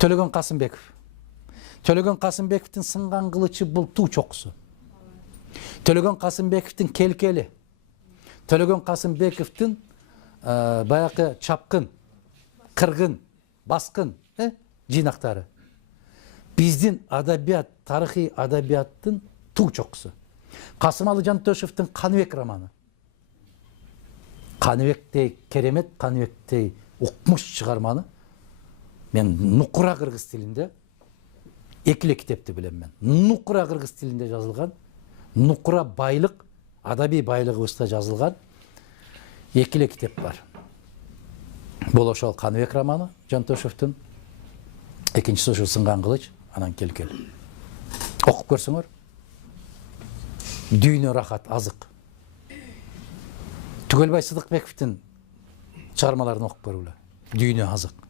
Төлөгөн Касымбеков. Төлөгөн Касымбековдун сынган кылычы бул туу чокусу. Төлөгөн Касымбековдун келкели. Төлөгөн Касымбековдун баягы чапкын, кыргын, баскын жыйнактары. Биздин адабият, тарыхый адабияттын туу чокусу. Касымалы Жантөшевдин Каныбек романы. Каныбектей керемет, Каныбектей укмуш чыгарманы. Мен нукура кыргыз тилинде экиле китепти билем мен. Нукура кыргыз тилинде жазылган, нукура байлык, адаби байлыгыбызда жазылган экиле китеп бар. Бул ошол Каныбек романы Жантөшевдин, экинчиси ошо сынган кылыч, анан келкел. Окуп көрсөңөр. Дүйнө рахат, азык. Түгөлбай Сыдыкбековдун чыгармаларын окуп көргүлө. Дүйнө азык.